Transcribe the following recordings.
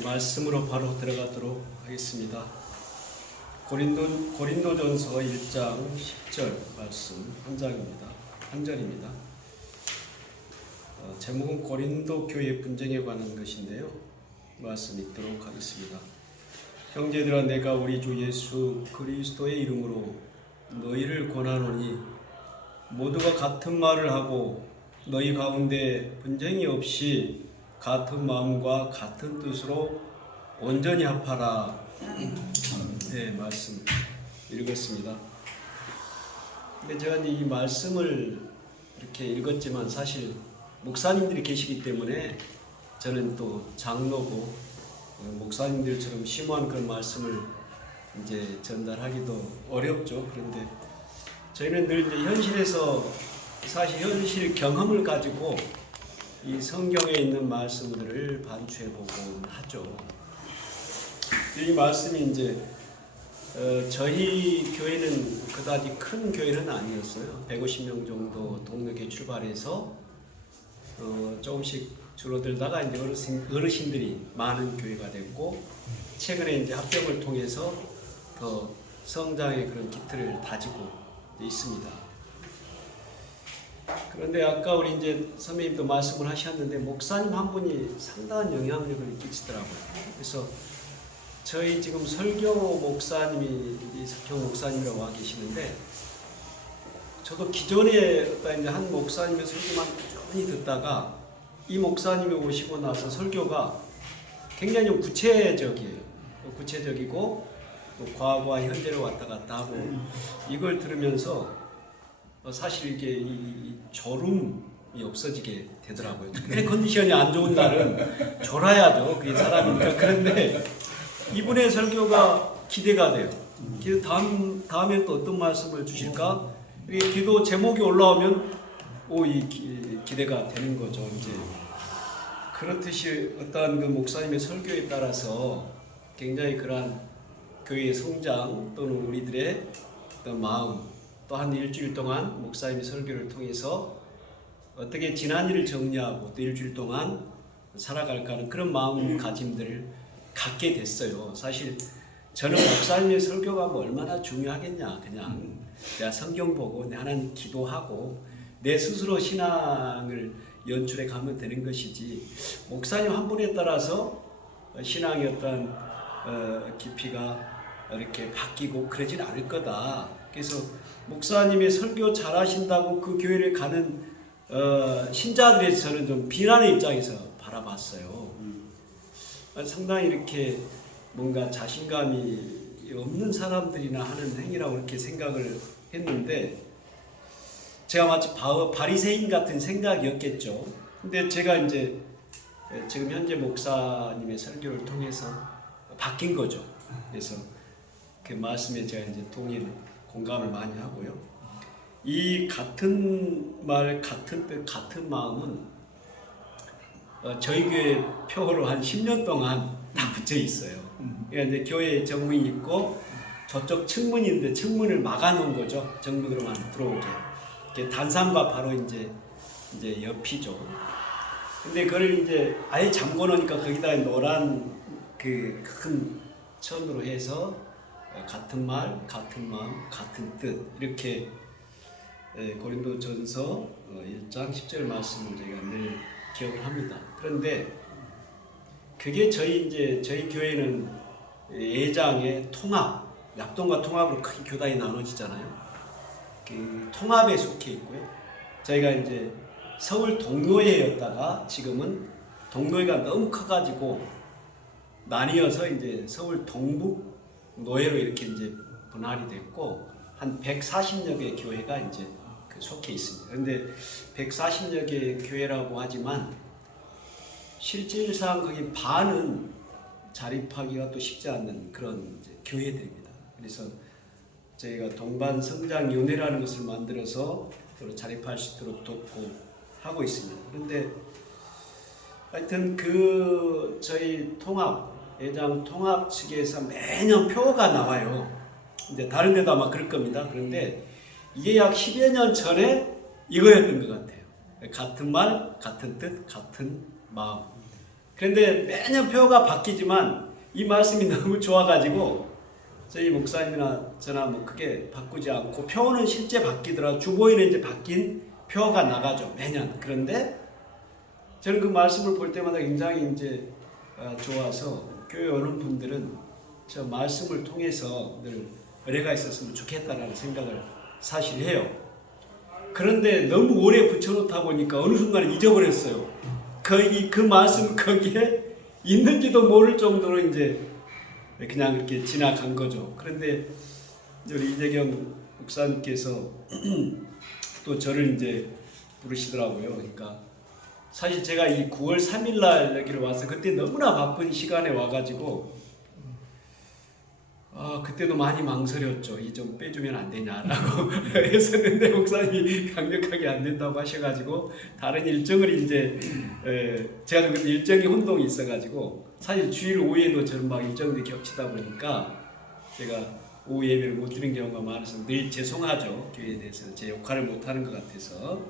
말씀으로 바로 들어가도록 하겠습니다. 고린도전서 1장 10절 말씀 한 장입니다. 한 절입니다. 제목은 고린도 교회 분쟁에 관한 것인데요. 말씀 읽도록 하겠습니다. 형제들아, 내가 우리 주 예수 그리스도의 이름으로 너희를 권하노니 모두가 같은 말을 하고 너희 가운데 분쟁이 없이 같은 마음과 같은 뜻으로 온전히 합하라. 네, 말씀 읽었습니다. 근데 제가 이 말씀을 이렇게 읽었지만 사실 목사님들이 계시기 때문에 저는 또 장로고 목사님들처럼 심오한 그런 말씀을 이제 전달하기도 어렵죠. 그런데 저희는 늘 이제 현실에서 사실 현실 경험을 가지고 이 성경에 있는 말씀들을 반추해보곤 하죠. 이 말씀이 이제 저희 교회는 그다지 큰 교회는 아니었어요. 150명 정도 동력에 출발해서 조금씩 줄어들다가 이제 어르신들이 많은 교회가 됐고, 최근에 이제 합병을 통해서 더 성장의 그런 기틀을 다지고 있습니다. 그런데 아까 우리 이제 선배님도 말씀을 하셨는데 목사님 한 분이 상당한 영향력을 끼치더라고요. 그래서 저희 지금 설교 목사님이 이석형 목사님이라고 와 계시는데, 저도 기존에 이제 한 목사님의 설교만 꾸준히 듣다가 이 목사님이 오시고 나서 설교가 굉장히 좀 구체적이고 또 과거와 현재로 왔다 갔다 하고, 이걸 들으면서 사실 이게 이 졸음이 없어지게 되더라고요. 특히 컨디션이 안 좋은 날은 졸아야죠. 그게 사람이니까. 그런데 이분의 설교가 기대가 돼요. 다음에 또 어떤 말씀을 주실까? 이 기도 제목이 올라오면 기대가 되는 거죠. 이제 그렇듯이 어떠한 그 목사님의 설교에 따라서 굉장히 그러한 교회의 성장 또는 우리들의 어떤 마음, 또 한 일주일 동안 목사님의 설교를 통해서 어떻게 지난 일을 정리하고 또 일주일 동안 살아갈까 하는 그런 마음가짐들을 갖게 됐어요. 사실 저는 목사님의 설교가 뭐 얼마나 중요하겠냐. 그냥 내가 성경 보고 내 하나님 기도하고 내 스스로 신앙을 연출해 가면 되는 것이지, 목사님 한 분에 따라서 신앙의 어떤 깊이가 이렇게 바뀌고 그러진 않을 거다. 그래서 목사님의 설교 잘하신다고 그 교회를 가는 신자들에 저는 좀 비난의 입장에서 바라봤어요. 상당히 이렇게 뭔가 자신감이 없는 사람들이나 하는 행위라고 이렇게 생각을 했는데, 제가 마치 바리새인 같은 생각이었겠죠. 근데 제가 이제 지금 현재 목사님의 설교를 통해서 바뀐 거죠. 그래서 그 말씀에 제가 이제 공감을 많이 하고요. 이 같은 말, 같은 뜻, 같은 마음은 저희 교회 표어로 한 10년 동안 딱 붙여 있어요. 그러니까 이제 교회에 정문이 있고 저쪽 측문이 있는데 측문을 막아놓은 거죠. 정문으로만 들어오게. 단상과 바로 이제 옆이죠. 근데 그걸 이제 아예 잠궈 놓으니까 거기다 노란 그 큰 천으로 해서 같은 말, 같은 마음, 같은 뜻, 이렇게 고린도전서 1장 10절 말씀을 저희가 늘 기억을 합니다. 그런데 그게 저희 교회는 예장의 통합, 약동과 통합으로 크게 교단이 나눠지잖아요. 그 통합에 속해 있고요. 저희가 이제 서울 동노회였다가 지금은 동노회가 너무 커가지고 나뉘어서 이제 서울 동북 노회로 이렇게 이제 분할이 됐고, 한 140여 개 교회가 이제 속해 있습니다. 그런데 140여 개 교회라고 하지만 실질상 거기 반은 자립하기가 또 쉽지 않는 그런 이제 교회들입니다. 그래서 저희가 동반성장위원회라는 것을 만들어서 서로 자립할 수 있도록 돕고 하고 있습니다. 그런데 하여튼 저희 예장 통합 측에서 매년 표가 나와요. 이제 다른 데도 아마 그럴 겁니다. 그런데 이게 약 10여 년 전에 이거였던 것 같아요. 같은 말, 같은 뜻, 같은 마음. 그런데 매년 표가 바뀌지만 이 말씀이 너무 좋아가지고 저희 목사님이나 저나 뭐 크게 바꾸지 않고 표는 실제 바뀌더라. 주보에는 이제 바뀐 표가 나가죠 매년. 그런데 저는 그 말씀을 볼 때마다 굉장히 이제 좋아서 교회 오는 분들은 저 말씀을 통해서 늘 은혜가 있었으면 좋겠다라는 생각을 사실 해요. 그런데 너무 오래 붙여놓다 보니까 어느 순간에 잊어버렸어요. 거의 그 말씀 거기에 있는지도 모를 정도로 이제 그냥 이렇게 지나간 거죠. 그런데 우리 이재경 목사님께서 또 저를 이제 부르시더라고요. 그러니까 사실 제가 이 9월 3일 날 여기를 와서 그때 너무나 바쁜 시간에 와가지고 그때도 많이 망설였죠. 이 좀 빼주면 안 되냐라고 했었는데 목사님이 강력하게 안 된다고 하셔가지고 다른 일정을 이제 제가 그때 일정이 혼동이 있어가지고 사실 주일 오후에도 저는 막 일정들이 겹치다 보니까 제가 오후 예배를 못 드리는 경우가 많아서 늘 죄송하죠. 교회에 대해서 제 역할을 못하는 것 같아서.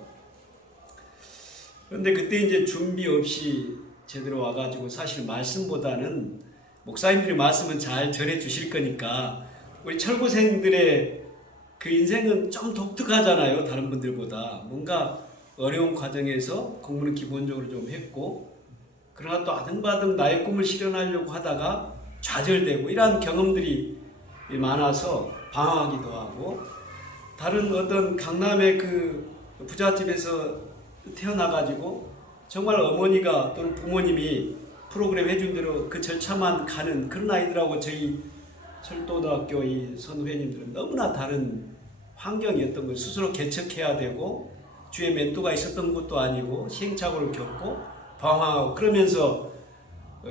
그런데 그때 이제 준비 없이 제대로 와가지고 사실 말씀보다는 목사님들이 말씀은 잘 전해 주실 거니까 우리 철구생들의 그 인생은 좀 독특하잖아요. 다른 분들보다 뭔가 어려운 과정에서 공부는 기본적으로 좀 했고 그러나 또 아등바등 나의 꿈을 실현하려고 하다가 좌절되고 이러한 경험들이 많아서 방황하기도 하고 다른 어떤 강남의 그 부잣집에서 태어나가지고 정말 어머니가 또는 부모님이 프로그램 해준 대로 그 절차만 가는 그런 아이들하고 저희 철도대학교 이 선후배님들은 너무나 다른 환경이었던 거예요. 스스로 개척해야 되고 주위에 멘토가 있었던 것도 아니고 시행착오를 겪고 방황하고 그러면서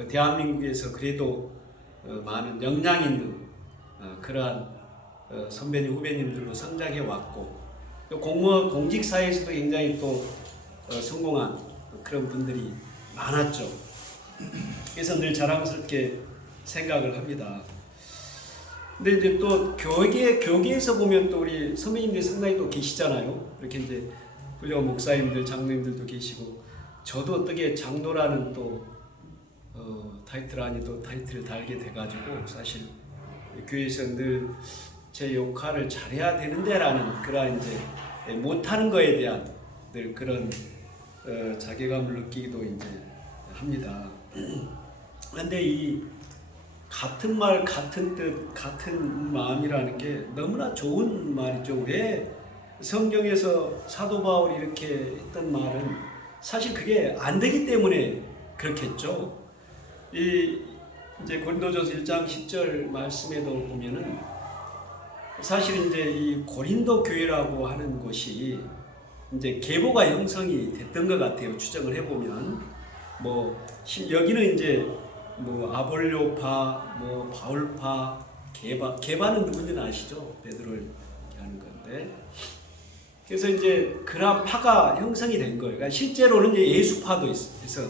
대한민국에서 그래도 많은 역량 있는 그러한 선배님 후배님들로 성장해 왔고 공무원 공직사회에서도 굉장히 또 성공한 그런 분들이 많았죠. 그래서 늘 자랑스럽게 생각을 합니다. 근데 이제 또 교계에서 보면 또 우리 선배님들이 상당히 또 계시잖아요. 이렇게 이제 훌륭한 목사님들, 장로님들도 계시고 저도 어떻게 장로라는 또 타이틀 아니 또 타이틀을 달게 돼가지고 사실 교회에서 늘 제 역할을 잘해야 되는데라는 그런 이제 못하는 거에 대한 늘 그런 자괴감을 느끼기도 이제 합니다. 그런데 이 같은 말, 같은 뜻, 같은 마음이라는 게 너무나 좋은 말이죠. 왜 성경에서 사도 바울이 이렇게 했던 말은 사실 그게 안 되기 때문에 그렇겠죠. 이제 고린도전서 1장 10절 말씀에도 보면은 사실 이제 이 고린도 교회라고 하는 곳이 이제 계보가 형성이 됐던 것 같아요. 추정을 해보면 뭐 여기는 이제 뭐 아볼료파, 뭐 바울파, 게바는 누군지는 아시죠? 베드로를 하는 건데. 그래서 이제 그런 파가 형성이 된 거예요. 그러니까 실제로는 이제 예수파도 있어.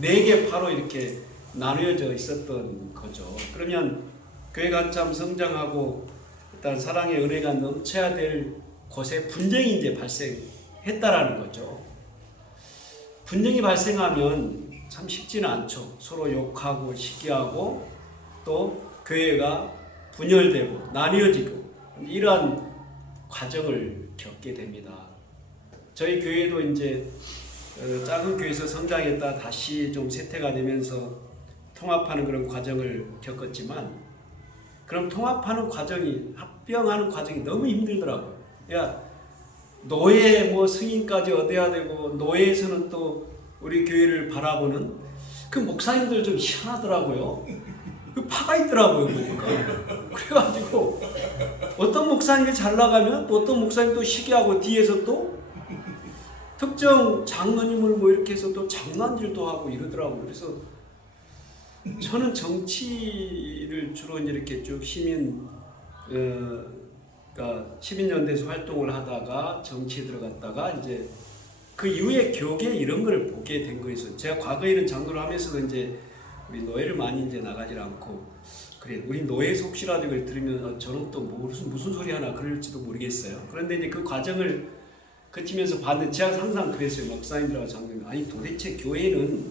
4개 파로 이렇게 나누어져 있었던 거죠. 그러면 교회가 한참 성장하고 일단 사랑의 은혜가 넘쳐야 될 곳에 분쟁이 이제 발생했다라는 거죠. 분쟁이 발생하면 참 쉽지는 않죠. 서로 욕하고 시기하고 또 교회가 분열되고 나뉘어지고 이러한 과정을 겪게 됩니다. 저희 교회도 이제 작은 교회에서 성장했다 다시 좀 쇠퇴가 되면서 통합하는 그런 과정을 겪었지만 그럼 통합하는 과정이 합병하는 과정이 너무 힘들더라고요. 야 노예 뭐 승인까지 얻어야 되고 노예에서는 또 우리 교회를 바라보는 그 목사님들 좀 희한하더라고요. 그 파가 있더라고요 보니까. 그래가지고 어떤 목사님이 잘 나가면 또 어떤 목사님 또 시기하고 뒤에서 또 특정 장로님을 뭐 이렇게 해서 또 장난질도 하고 이러더라고요. 그래서 저는 정치를 주로 이렇게 쭉 그러니까 시민연대에서 활동을 하다가 정치에 들어갔다가 이제 그 이후에 교계 이런 걸 보게 된 거였어요. 제가 과거에는 장로를 하면서도 이제 우리 노예를 많이 이제 나가질 않고 그래 우리 노예에서 혹시라도 이걸 들으면 저는 또 무슨 소리 하나 그럴지도 모르겠어요. 그런데 이제 그 과정을 거치면서 봤는데 제가 항상 그랬어요. 목사님들하고 장로님 아니 도대체 교회는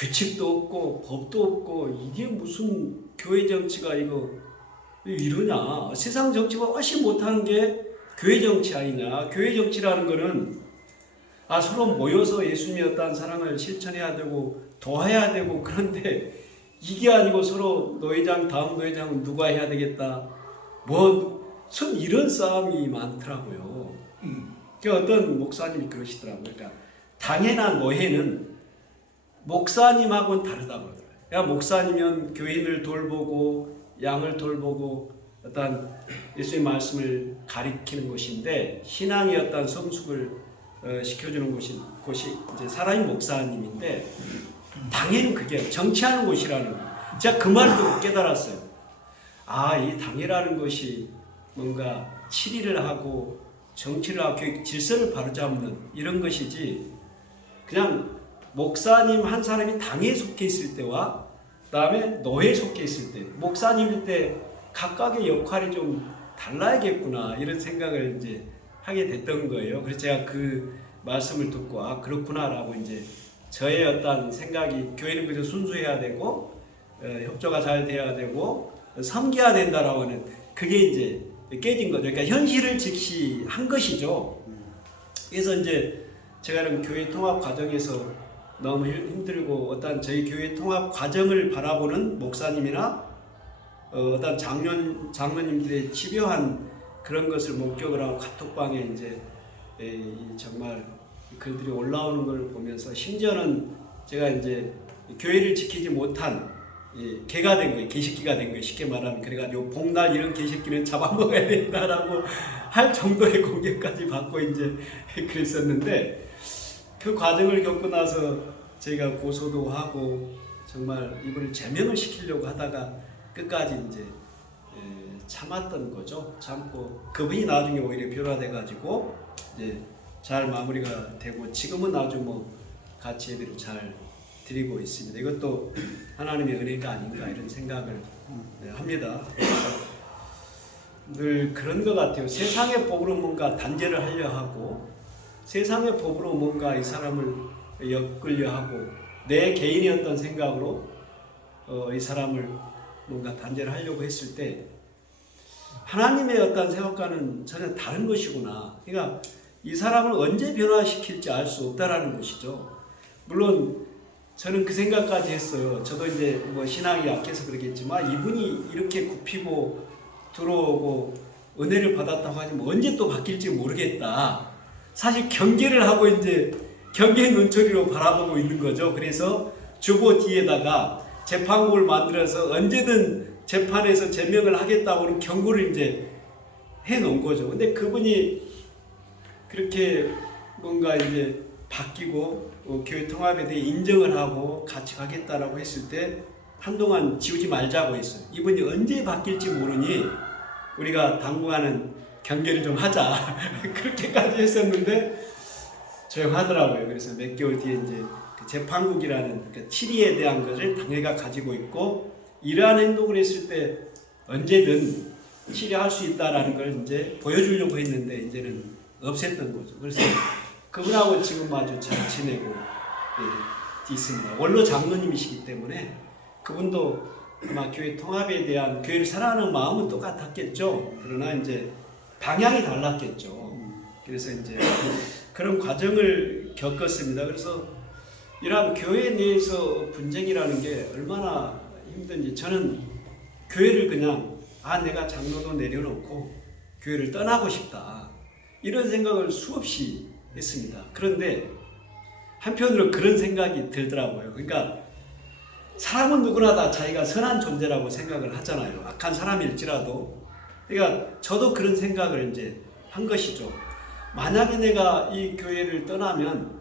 규칙도 없고 법도 없고 이게 무슨 교회 정치가 이거 이러냐. 세상 정치가 훨씬 못하는 게 교회 정치 아니냐. 교회 정치라는 거는 서로 모여서 예수님의 어떠한 사랑을 실천해야 되고 도와야 되고, 그런데 이게 아니고 서로 노회장 다음 노회장은 누가 해야 되겠다 전 이런 싸움이 많더라고요. 어떤 목사님이 그러시더라고요. 그러니까 당회나 노회는 목사님하고는 다르다고 그러더라고요. 그러니까 목사님은 교인을 돌보고 양을 돌보고 어떤 예수의 말씀을 가리키는 곳인데, 신앙의 어떤 성숙을 시켜주는 곳이 이제 살아있는 목사님인데, 당회는 그게 정치하는 곳이라는 거예요. 제가 그 말을 듣고 깨달았어요. 이 당회라는 것이 뭔가 치리를 하고 정치를 하고 질서를 바로잡는 이런 것이지, 그냥 목사님 한 사람이 당회에 속해 있을 때와 그다음에 노회에 속해 있을 때, 목사님일 때 각각의 역할이 좀 달라야겠구나 이런 생각을 이제 하게 됐던 거예요. 그래서 제가 그 말씀을 듣고 그렇구나라고 이제 저의 어떤 생각이, 교회는 그저 순수해야 되고 협조가 잘 돼야 되고 섬겨야 된다라고 하는 그게 이제 깨진 거죠. 그러니까 현실을 직시한 것이죠. 그래서 이제 제가 이런 교회 통합 과정에서 너무 힘들고 어떤 저희 교회 통합 과정을 바라보는 목사님이나 어떤 장로님들의 집요한 그런 것을 목격을 하고 카톡방에 이제 정말 글들이 올라오는 걸 보면서, 심지어는 제가 이제 교회를 지키지 못한 개가 된 거예요. 개새끼가 된 거예요. 쉽게 말하면. 그래가지고 복날 이런 개새끼는 잡아먹어야 된다라고 할 정도의 공격까지 받고 이제 그랬었는데, 그 과정을 겪고 나서 제가 고소도 하고 정말 이분을 제명을 시키려고 하다가 끝까지 이제 참았던 거죠. 참고 그분이 나중에 오히려 변화돼가지고 이제 잘 마무리가 되고, 지금은 아주 같이 예배를 잘 드리고 있습니다. 이것도 하나님의 은혜가 아닌가 이런 생각을 합니다. 늘 그런 것 같아요. 세상의 법으로 뭔가 단죄를 하려 하고, 세상의 법으로 뭔가 이 사람을 엮으려 하고, 내 개인의 어떤 생각으로 이 사람을 뭔가 단죄를 하려고 했을 때, 하나님의 어떤 생각과는 전혀 다른 것이구나. 그러니까 이 사람을 언제 변화시킬지 알 수 없다라는 것이죠. 물론 저는 그 생각까지 했어요. 저도 이제 신앙이 약해서 그러겠지만, 이분이 이렇게 굽히고 들어오고 은혜를 받았다고 하지만 언제 또 바뀔지 모르겠다. 사실 경계를 하고 이제 경계 눈초리로 바라보고 있는 거죠. 그래서 주보 뒤에다가 재판국을 만들어서 언제든 재판에서 제명을 하겠다고는 경고를 이제 해놓은 거죠. 근데 그분이 그렇게 뭔가 이제 바뀌고 교회 통합에 대해 인정을 하고 같이 가겠다라고 했을 때 한동안 지우지 말자고 했어요. 이분이 언제 바뀔지 모르니 우리가 당분간은 경계를 좀 하자. 그렇게까지 했었는데 조용하더라고요. 그래서 몇 개월 뒤에 이제 그 재판국이라는 그 치리에 대한 것을 당회가 가지고 있고, 이러한 행동을 했을 때 언제든 치리할 수 있다라는 걸 이제 보여주려고 했는데 이제는 없앴던 거죠. 그래서 그분하고 지금 아주 잘 지내고 있습니다. 원로 장로님이시기 때문에 그분도 아마 교회 통합에 대한, 교회를 사랑하는 마음은 똑같았겠죠. 그러나 이제 방향이 달랐겠죠. 그래서 이제 그런 과정을 겪었습니다. 그래서 이러한 교회 내에서 분쟁이라는 게 얼마나 힘든지, 저는 교회를 그냥 내가 장로도 내려놓고 교회를 떠나고 싶다 이런 생각을 수없이 했습니다. 그런데 한편으로 그런 생각이 들더라고요. 그러니까 사람은 누구나 다 자기가 선한 존재라고 생각을 하잖아요. 악한 사람일지라도. 그러니까 저도 그런 생각을 이제 한 것이죠. 만약에 내가 이 교회를 떠나면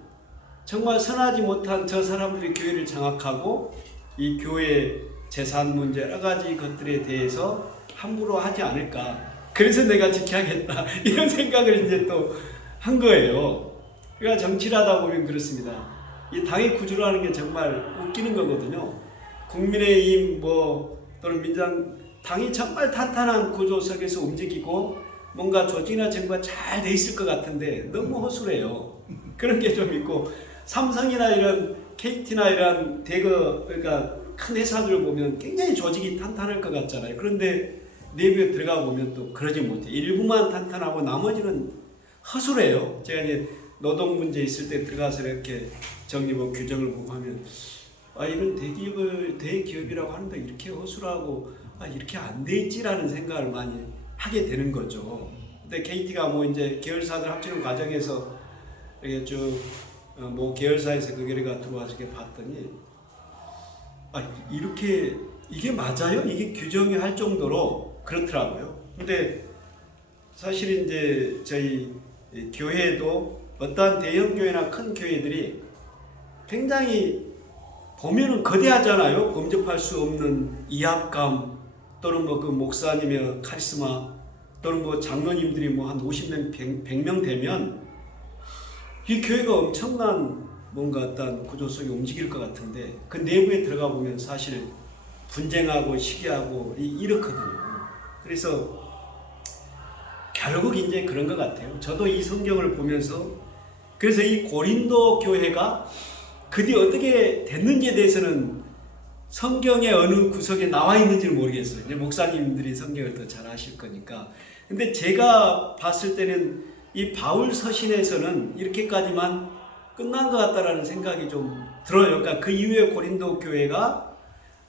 정말 선하지 못한 저 사람들이 교회를 장악하고 이 교회 재산 문제 여러 가지 것들에 대해서 함부로 하지 않을까. 그래서 내가 지켜야겠다. 이런 생각을 이제 또 한 거예요. 그러니까 정치를 하다 보면 그렇습니다. 이 당의 구조라는 게 정말 웃기는 거거든요. 국민의힘 또는 민주당 당이 정말 탄탄한 구조 속에서 움직이고 뭔가 조직이나 정부가 잘 돼 있을 것 같은데 너무 허술해요. 그런 게 좀 있고, 삼성이나 이런 KT나 이런 대거 그러니까 큰 회사들 보면 굉장히 조직이 탄탄할 것 같잖아요. 그런데 내부에 들어가 보면 또 그러지 못해. 일부만 탄탄하고 나머지는 허술해요. 제가 이제 노동 문제 있을 때 들어가서 이렇게 정리법 규정을 보고 하면 이런 대기업이라고 하는데 이렇게 허술하고 이렇게 안 돼 있지라는 생각을 많이 하게 되는 거죠. 근데 KT가 뭐 이제 계열사들 합치는 과정에서 이게 뭐 계열사에서 그 결의가 들어와서 이렇게 봤더니 이렇게 이게 맞아요? 이게 규정이 할 정도로 그렇더라고요. 근데 사실 이제 저희 교회도 어떠한 대형 교회나 큰 교회들이 굉장히 보면은 거대하잖아요. 범접할 수 없는 이합감 또는 뭐 그 목사님의 카리스마 또는 뭐 장로님들이 뭐 한 50명, 100명 되면 이 교회가 엄청난 뭔가 어떤 구조 속에 움직일 것 같은데 그 내부에 들어가 보면 사실 분쟁하고 시기하고 이렇거든요. 그래서 결국 이제 그런 것 같아요. 저도 이 성경을 보면서 그래서 이 고린도 교회가 그뒤 어떻게 됐는지에 대해서는 성경의 어느 구석에 나와 있는지는 모르겠어요. 이제 목사님들이 성경을 더 잘 아실 거니까. 근데 제가 봤을 때는 이 바울 서신에서는 이렇게까지만 끝난 것 같다라는 생각이 좀 들어요. 그러니까 그 이후에 고린도 교회가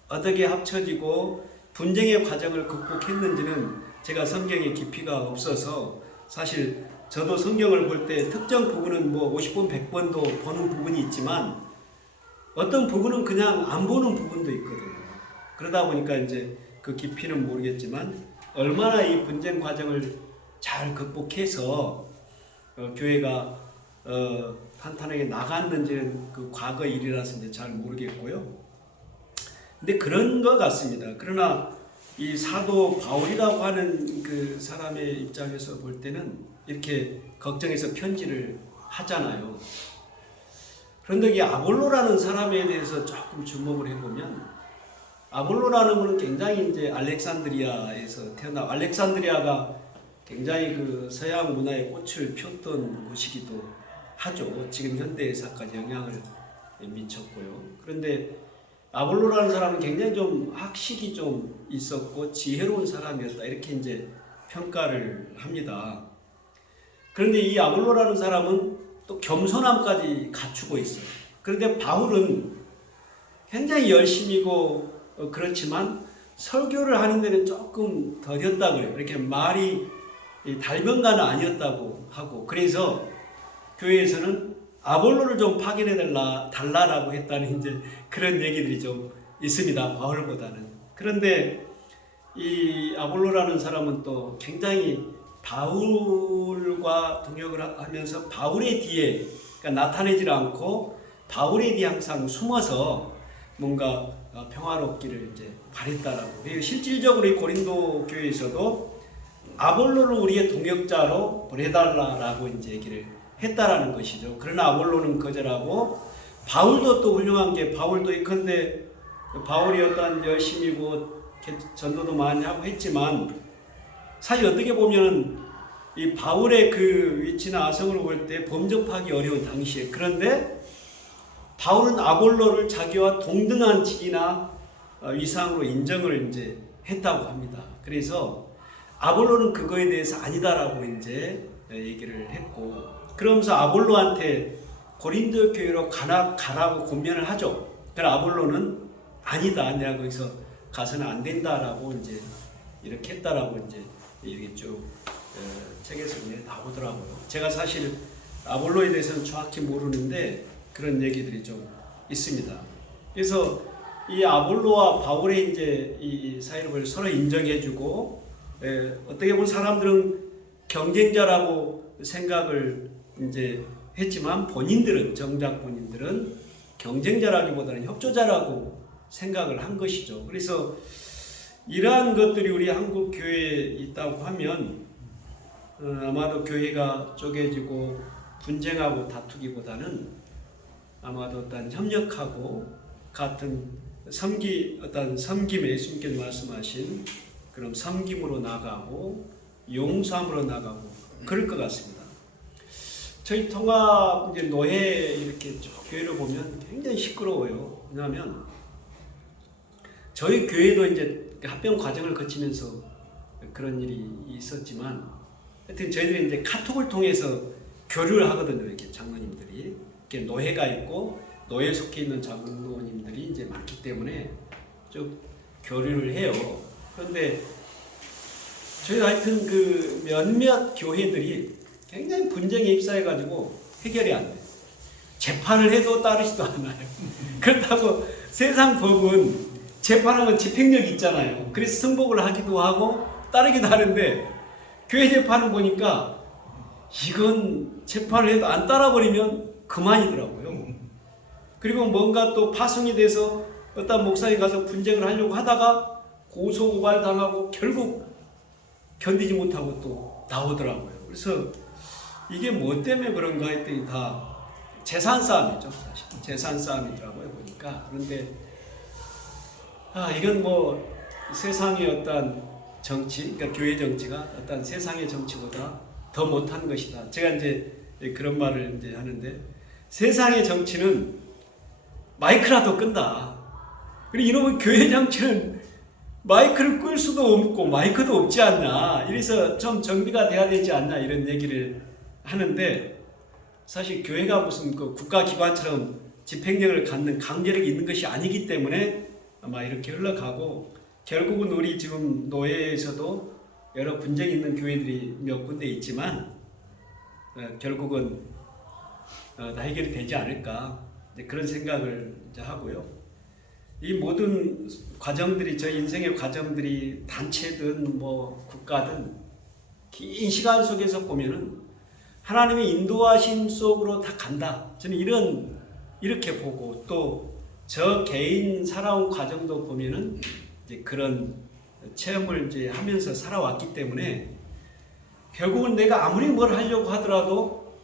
어떻게 합쳐지고 분쟁의 과정을 극복했는지는 제가 성경에 깊이가 없어서 사실 저도 성경을 볼 때 특정 부분은 뭐 50번, 100번도 보는 부분이 있지만 어떤 부분은 그냥 안 보는 부분도 있거든요. 그러다 보니까 이제 그 깊이는 모르겠지만 얼마나 이 분쟁 과정을 잘 극복해서 교회가 탄탄하게 나갔는지는 그 과거 일이라서 이제 잘 모르겠고요. 근데 그런 것 같습니다. 그러나 이 사도 바울이라고 하는 그 사람의 입장에서 볼 때는 이렇게 걱정해서 편지를 하잖아요. 그런데 이 아볼로라는 사람에 대해서 조금 주목을 해보면 아볼로라는 분은 굉장히 이제 알렉산드리아에서 알렉산드리아가 굉장히 그 서양 문화의 꽃을 폈던 곳이기도 하죠. 지금 현대사까지 영향을 미쳤고요. 그런데 아볼로라는 사람은 굉장히 좀 학식이 좀 있었고 지혜로운 사람이었다. 이렇게 이제 평가를 합니다. 그런데 이 아볼로라는 사람은 또 겸손함까지 갖추고 있어요. 그런데 바울은 굉장히 열심이고 그렇지만 설교를 하는 데는 조금 더뎠다 그래요. 이렇게 말이 달변가는 아니었다고 하고 그래서 교회에서는 아볼로를 좀 파견해 달라라고 했다는 이제 그런 얘기들이 좀 있습니다. 바울보다는. 그런데 이 아볼로라는 사람은 또 굉장히 바울과 동역을 하면서 바울의 뒤에 그러니까 나타내질 않고 바울의 뒤에 항상 숨어서 뭔가 평화롭기를 이제 바랬다라고. 실질적으로 이 고린도 교회에서도 아볼로를 우리의 동역자로 보내달라라고 이제 얘기를 했다라는 것이죠. 그러나 아볼로는 거절하고 바울도 또 훌륭한 게 바울도 이컨대 바울이 어떤 열심이고 전도도 많이 하고 했지만 사실 어떻게 보면 이 바울의 그 위치나 아성으로 볼 때 범접하기 어려운 당시에 그런데 바울은 아볼로를 자기와 동등한 지위나 위상으로 인정을 이제 했다고 합니다. 그래서 아볼로는 그거에 대해서 아니다라고 이제 얘기를 했고 그러면서 아볼로한테 고린도 교회로 가라고 권면을 하죠. 그러나 아볼로는 아니다. 내가 거기서 가서는 안 된다라고 이제 이렇게 했다라고 이제 이렇게 쭉 책에서 나오더라고요. 제가 사실 아볼로에 대해서는 정확히 모르는데 그런 얘기들이 좀 있습니다. 그래서 이 아볼로와 바울의 이제 이 사이를 서로 인정해주고 어떻게 보면 사람들은 경쟁자라고 생각을 이제 했지만 정작 본인들은 경쟁자라기보다는 협조자라고 생각을 한 것이죠. 그래서 이러한 것들이 우리 한국 교회에 있다고 하면 아마도 교회가 쪼개지고 분쟁하고 다투기보다는 아마도 어떤 협력하고 같은 어떤 섬김에 예수님께서 말씀하신 그런 섬김으로 나가고 용서함으로 나가고 그럴 것 같습니다. 저희 통합 이제 노예 이렇게 교회를 보면 굉장히 시끄러워요. 왜냐하면 저희 교회도 이제 합병 과정을 거치면서 그런 일이 있었지만, 하여튼 저희들이 이제 카톡을 통해서 교류를 하거든요. 이렇게 장로님들이 이렇게 노예가 있고 노예 속해 있는 장로님들이 이제 많기 때문에 좀 교류를 해요. 그런데 저희 하여튼 그 몇몇 교회들이 굉장히 분쟁에 휩싸여가지고 해결이 안 돼요. 재판을 해도 따르지도 않아요. 그렇다고 세상 법은 재판하면 집행력이 있잖아요. 그래서 승복을 하기도 하고 따르기도 하는데, 교회 재판을 보니까 이건 재판을 해도 안 따라버리면 그만이더라고요. 그리고 뭔가 또 파송이 돼서 어떤 목사님 가서 분쟁을 하려고 하다가 고소고발 당하고 결국 견디지 못하고 또 나오더라고요. 그래서 이게 뭐 때문에 그런가 했더니 다 재산 싸움이죠. 사실 재산 싸움이더라고요, 보니까. 그런데 이건 뭐 세상의 어떤 정치, 그러니까 교회 정치가 어떤 세상의 정치보다 더 못한 것이다. 제가 이제 그런 말을 이제 하는데, 세상의 정치는 마이크라도 끈다. 그리고 이놈의 교회 정치는 마이크를 끌 수도 없고 마이크도 없지 않나. 이래서 좀 정비가 돼야 되지 않나, 이런 얘기를 하는데, 사실 교회가 무슨 그 국가기관처럼 집행력을 갖는 강제력이 있는 것이 아니기 때문에 아마 이렇게 흘러가고, 결국은 우리 지금 노예에서도 여러 분쟁이 있는 교회들이 몇 군데 있지만 결국은 다 해결이 되지 않을까, 그런 생각을 이제 하고요. 이 모든 과정들이, 저희 인생의 과정들이 단체든 뭐 국가든 긴 시간 속에서 보면은 하나님의 인도하심 속으로 다 간다. 저는 이렇게 보고, 또 저 개인 살아온 과정도 보면은 이제 그런 체험을 이제 하면서 살아왔기 때문에, 결국은 내가 아무리 뭘 하려고 하더라도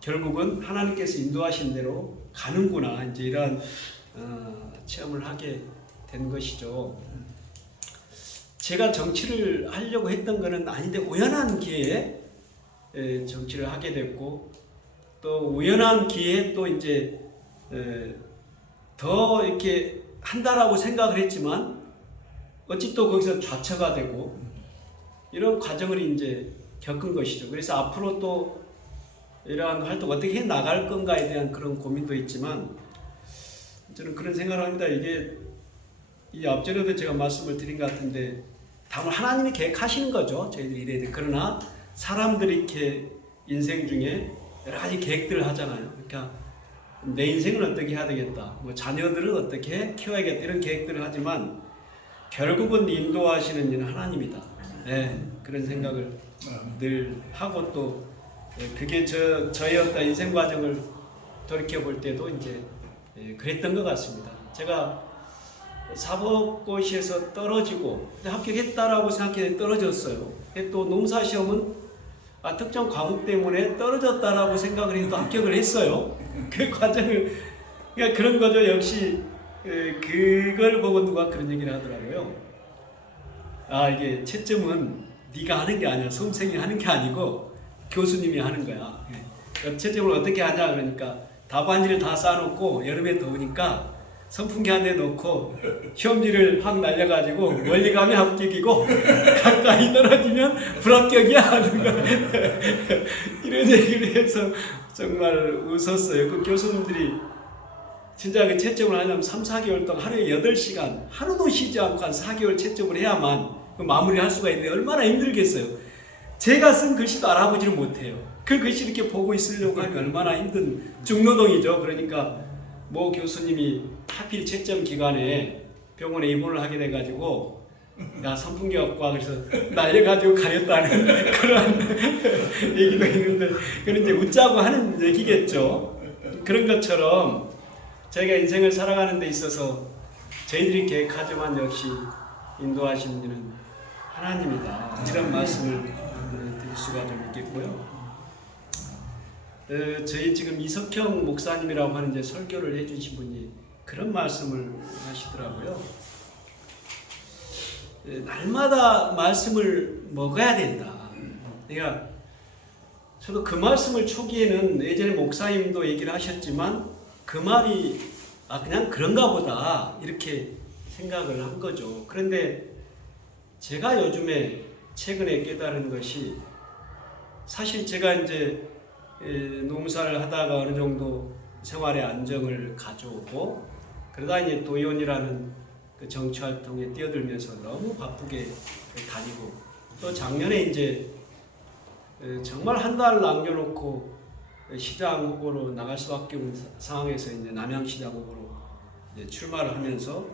결국은 하나님께서 인도하신 대로 가는구나, 이제 이런 체험을 하게 된 것이죠. 제가 정치를 하려고 했던 것은 아닌데 우연한 기회에 정치를 하게 됐고, 또 우연한 기회에 또 이제 더 이렇게 한다라고 생각을 했지만 어찌 또 거기서 좌처가 되고, 이런 과정을 이제 겪은 것이죠. 그래서 앞으로 또 이러한 활동 어떻게 해 나갈 건가에 대한 그런 고민도 있지만, 저는 그런 생각을 합니다. 이게 이 앞전에도 제가 말씀을 드린 것 같은데, 다만 하나님이 계획하시는 거죠. 저희들이 이래야 돼. 그러나 사람들이 이렇게 인생 중에 여러 가지 계획들을 하잖아요. 그러니까 내 인생을 어떻게 해야 되겠다, 뭐 자녀들을 어떻게 키워야겠다, 이런 계획들을 하지만 결국은 인도하시는 이는 하나님이다. 네, 그런 생각을 늘 하고, 또 그게 저의 어떤 인생 과정을 돌이켜 볼 때도 이제 그랬던 것 같습니다. 제가 사법고시에서 떨어지고 합격했다라고 생각해 떨어졌어요. 또 농사 시험은 특정 과목 때문에 떨어졌다라고 생각을 해도 합격을 했어요. 그 과정을, 그러니까 그런 거죠. 역시 그걸 보고 누가 그런 얘기를 하더라고요. 이게 채점은 네가 하는 게 아니야. 수험생이 하는 게 아니고 교수님이 하는 거야. 그러니까 채점을 어떻게 하냐 그러니까, 답안지를 다 쌓아놓고 여름에 더우니까 선풍기 안에 놓고 시험지를 확 날려가지고 멀리 가면 합격이고 가까이 떨어지면 불합격이야 하는 거. 이런 얘기를 해서 정말 웃었어요. 그 교수님들이 진짜 그 채점을 하려면 3, 4개월 동안 하루에 8시간 하루도 쉬지 않고 한 4개월 채점을 해야만 그 마무리할 수가 있는데 얼마나 힘들겠어요. 제가 쓴 글씨도 알아보지를 못해요. 그 글씨 이렇게 보고 있으려고 하면 얼마나 힘든 중노동이죠. 그러니까 모 교수님이 하필 채점 기간에 병원에 입원을 하게 돼가지고, 선풍기 갖고 와, 그래서 날려가지고 가렸다는 그런 얘기도 있는데, 그런 이제 웃자고 하는 얘기겠죠. 그런 것처럼 저희가 인생을 살아가는 데 있어서 저희들이 계획하지만 역시 인도하시는 이는 하나님이다, 이런 말씀을 드릴 수가 좀 있겠고요. 저희 지금 이석형 목사님이라고 하는 이제 설교를 해주신 분이 그런 말씀을 하시더라고요. 날마다 말씀을 먹어야 된다. 그러니까 저도 그 말씀을 초기에는 예전에 목사님도 얘기를 하셨지만 그 말이 그냥 그런가 보다 이렇게 생각을 한 거죠. 그런데 제가 요즘에 최근에 깨달은 것이 사실 제가 이제 농사를 하다가 어느 정도 생활의 안정을 가져오고 그러다 이제 도의원이라는 그 정치 활동에 뛰어들면서 너무 바쁘게 다니고 또 작년에 이제 정말 한 달 남겨놓고 시장 후보로 나갈 수밖에 없는 상황에서 이제 남양시장 후보로 이제 출마를 하면서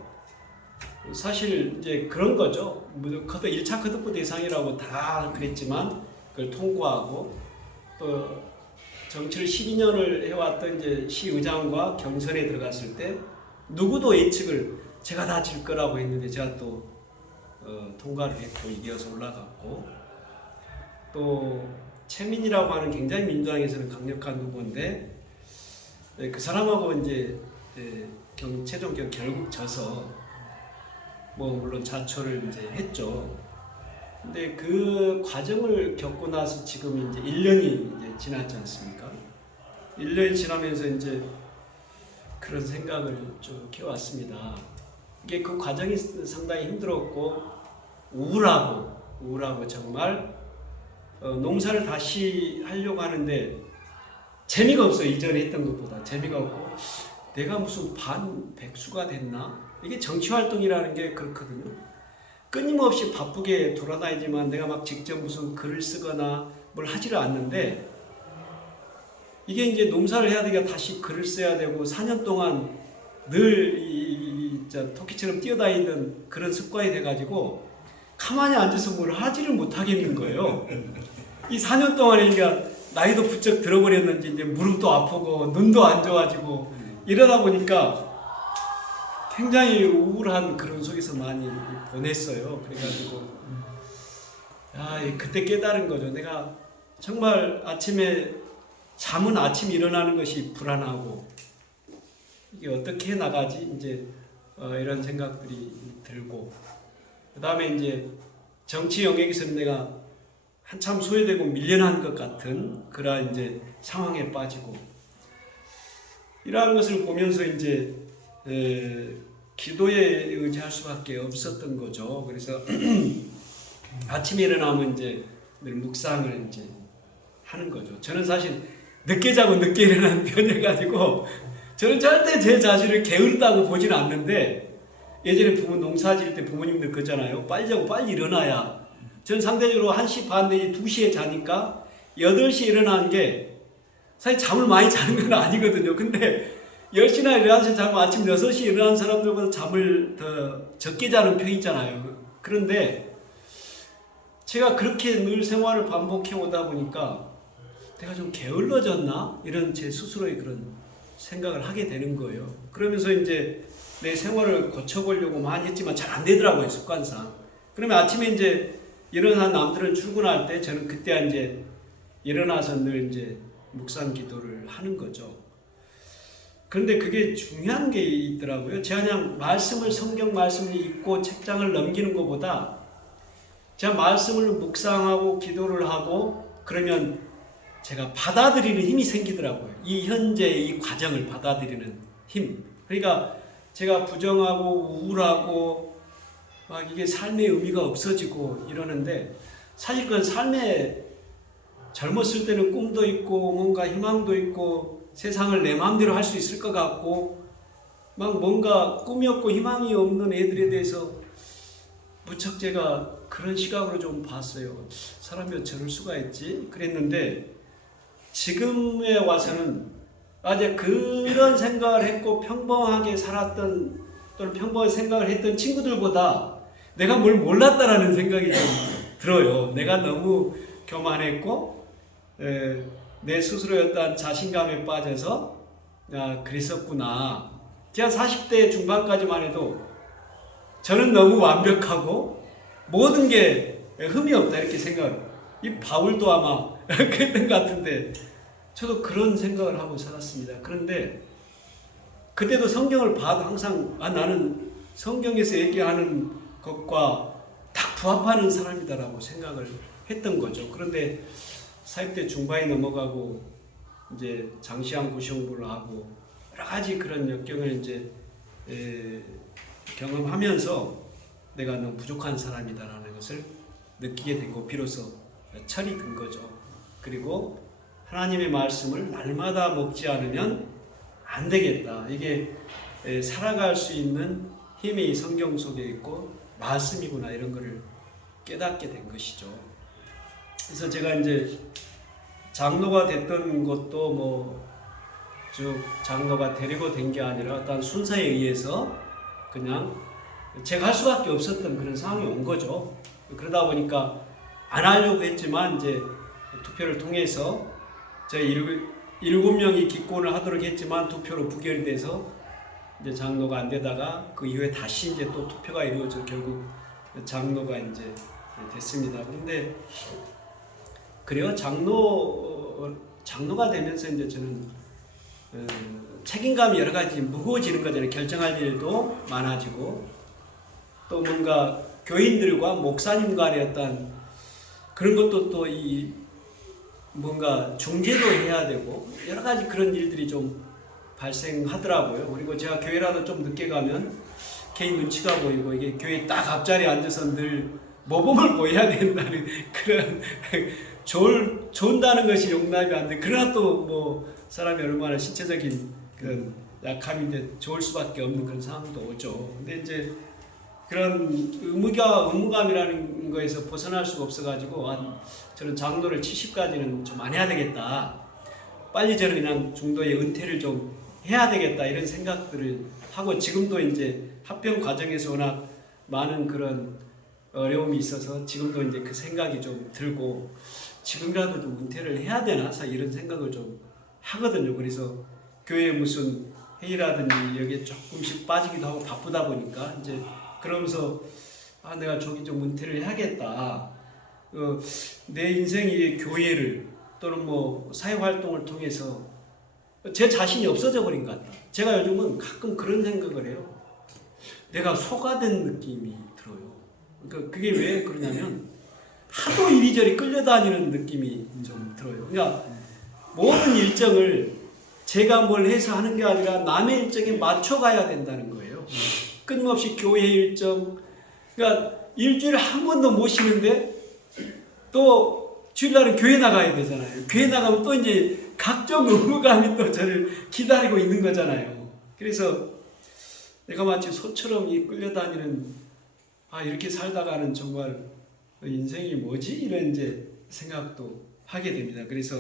사실 이제 그런 거죠. 1차 컷오프 대상이라고 다 그랬지만 그걸 통과하고 또 정치를 12년을 해왔던 이제 시의장과 경선에 들어갔을 때 누구도 예측을 제가 다 질 거라고 했는데 제가 또 통과를 했고 이겨서 올라갔고 또 최민희라고 하는 굉장히 민주당에서는 강력한 후보인데 그 사람하고 이제 최종 결국 져서 뭐 물론 자초를 이제 했죠. 근데 그 과정을 겪고 나서 지금 이제 1년이 이제 지났지 않습니까? 1년이 지나면서 이제 그런 생각을 좀 해왔습니다. 이게 그 과정이 상당히 힘들었고 우울하고 정말 농사를 다시 하려고 하는데 재미가 없어요. 이전에 했던 것보다 재미가 없고 내가 무슨 반백수가 됐나? 이게 정치활동이라는 게 그렇거든요. 끊임없이 바쁘게 돌아다니지만 내가 막 직접 무슨 글을 쓰거나 뭘 하지를 않는데 이게 이제 농사를 해야 되니까 다시 글을 써야 되고 4년 동안 늘 토끼처럼 뛰어다니던 그런 습관이 돼가지고 가만히 앉아서 뭘 하지를 못하겠는 거예요. 이 4년 동안에 그러니까 나이도 부쩍 들어버렸는지 이제 무릎도 아프고 눈도 안 좋아지고 이러다 보니까 굉장히 우울한 그런 속에서 많이 보냈어요. 그래가지고 그때 깨달은 거죠. 내가 정말 아침에 잠은 아침 일어나는 것이 불안하고 이게 어떻게 나가지 이제 이런 생각들이 들고 그 다음에 이제 정치 영역에서는 내가 한참 소외되고 밀려난 것 같은 그러한 이제 상황에 빠지고 이러한 것을 보면서 이제 기도에 의지할 수밖에 없었던 거죠. 그래서 아침에 일어나면 이제 늘 묵상을 이제 하는 거죠. 저는 사실 늦게 자고 늦게 일어나는 편이어가지고 저는 절대 제 자신을 게으르다고 보지는 않는데 예전에 농사 지을 때 부모님들 그러잖아요. 빨리 자고 빨리 일어나야. 저는 상대적으로 1시 반 내지 2시에 자니까 8시에 일어나는 게 사실 잠을 많이 자는 건 아니거든요. 근데 10시나 11시에 자고 아침 6시에 일어나는 사람들보다 잠을 더 적게 자는 편이잖아요. 그런데 제가 그렇게 늘 생활을 반복해 오다 보니까 내가 좀 게을러졌나? 이런 제 스스로의 그런 생각을 하게 되는 거예요. 그러면서 이제 내 생활을 고쳐보려고 많이 했지만 잘 안 되더라고요, 습관상. 그러면 아침에 이제 일어난 남들은 출근할 때 저는 그때 이제 일어나서 늘 이제 묵상 기도를 하는 거죠. 그런데 그게 중요한 게 있더라고요. 제가 그냥 성경 말씀을 읽고 책장을 넘기는 것보다 제가 말씀을 묵상하고 기도를 하고 그러면 제가 받아들이는 힘이 생기더라고요. 이 현재 이 과정을 받아들이는 힘. 그러니까 제가 부정하고 우울하고 막 이게 삶의 의미가 없어지고 이러는데 사실 그건 삶에 젊었을 때는 꿈도 있고 뭔가 희망도 있고 세상을 내 마음대로 할 수 있을 것 같고 막 뭔가 꿈이 없고 희망이 없는 애들에 대해서 무척 제가 그런 시각으로 좀 봤어요. 사람이 왜 저럴 수가 있지? 그랬는데 지금에 와서는 이제 그런 생각을 했고 평범하게 살았던 또는 평범하게 생각을 했던 친구들보다 내가 뭘 몰랐다라는 생각이 좀 들어요. 내가 너무 교만했고 내 스스로의 어떤 자신감에 빠져서 그랬었구나. 제가 40대 중반까지만 해도 저는 너무 완벽하고 모든 게 흠이 없다 이렇게 생각을. 이 바울도 아마 그랬던 것 같은데 저도 그런 생각을 하고 살았습니다. 그런데 그때도 성경을 봐도 항상 나는 성경에서 얘기하는 것과 딱 부합하는 사람이다라고 생각을 했던 거죠. 그런데 40대 중반이 넘어가고 이제 장시한 고시공부를 하고 여러 가지 그런 역경을 이제 경험하면서 내가 너무 부족한 사람이다라는 것을 느끼게 되고 비로소 철이 든 거죠. 그리고 하나님의 말씀을 날마다 먹지 않으면 안 되겠다. 이게 살아갈 수 있는 힘이 성경 속에 있고 말씀이구나 이런 거를 깨닫게 된 것이죠. 그래서 제가 이제 장로가 됐던 것도 뭐 쭉 장로가 데리고 된 게 아니라 어떤 순서에 의해서 그냥 제가 할 수밖에 없었던 그런 상황이 온 거죠. 그러다 보니까 안 하려고 했지만 이제 투표를 통해서 저희 7명이 기권을 하도록 했지만 투표로 부결이 돼서 이제 장로가 안 되다가 그 이후에 다시 이제 또 투표가 이루어져 결국 장로가 이제 됐습니다. 그런데 그래요. 장로가 되면서 이제 저는 책임감이 여러 가지 무거워지는 거잖아요. 결정할 일도 많아지고 또 뭔가 교인들과 목사님 간의 어떤 그런 것도 또 이 뭔가 중재도 해야 되고 여러 가지 그런 일들이 좀 발생하더라고요. 그리고 제가 교회라도 좀 늦게 가면 개인 눈치가 보이고 이게 교회 딱 앞자리에 앉아서 늘 모범을 보여야 된다는 그런 좋은다는 것이 용납이 안 돼. 그러나 또 뭐 사람이 얼마나 신체적인 그런 약함인데 좋을 수밖에 없는 그런 상황도 오죠. 근데 이제 그런 의무감이라는 거에서 벗어날 수가 없어가지고 저는 장로를 70까지는 좀 안 해야 되겠다. 빨리 저는 그냥 중도에 은퇴를 좀 해야 되겠다 이런 생각들을 하고 지금도 이제 합병 과정에서 워낙 많은 그런 어려움이 있어서 지금도 이제 그 생각이 좀 들고 지금이라도 좀 은퇴를 해야 되나 이런 생각을 좀 하거든요. 그래서 교회 무슨 회의라든지 여기에 조금씩 빠지기도 하고 바쁘다 보니까 이제 그러면서 내가 저기 좀 은퇴를 해야겠다. 내 인생의 교회를 또는 뭐 사회활동을 통해서 제 자신이 없어져 버린 것 같다. 제가 요즘은 가끔 그런 생각을 해요. 내가 소가된 느낌이 들어요. 그러니까 그게 왜 그러냐면 하도 이리저리 끌려다니는 느낌이 좀 들어요. 그러니까 모든 일정을 제가 뭘 해서 하는 게 아니라 남의 일정에 맞춰가야 된다는 거예요. 끊임없이 교회 일정, 그러니까 일주일에 한 번도 못 쉬는데 또 주일날은 교회 나가야 되잖아요. 교회 나가면 또 이제 각종 의무감이 또 저를 기다리고 있는 거잖아요. 그래서 내가 마치 소처럼 끌려다니는 이렇게 살다가는 정말 인생이 뭐지? 이런 이제 생각도 하게 됩니다. 그래서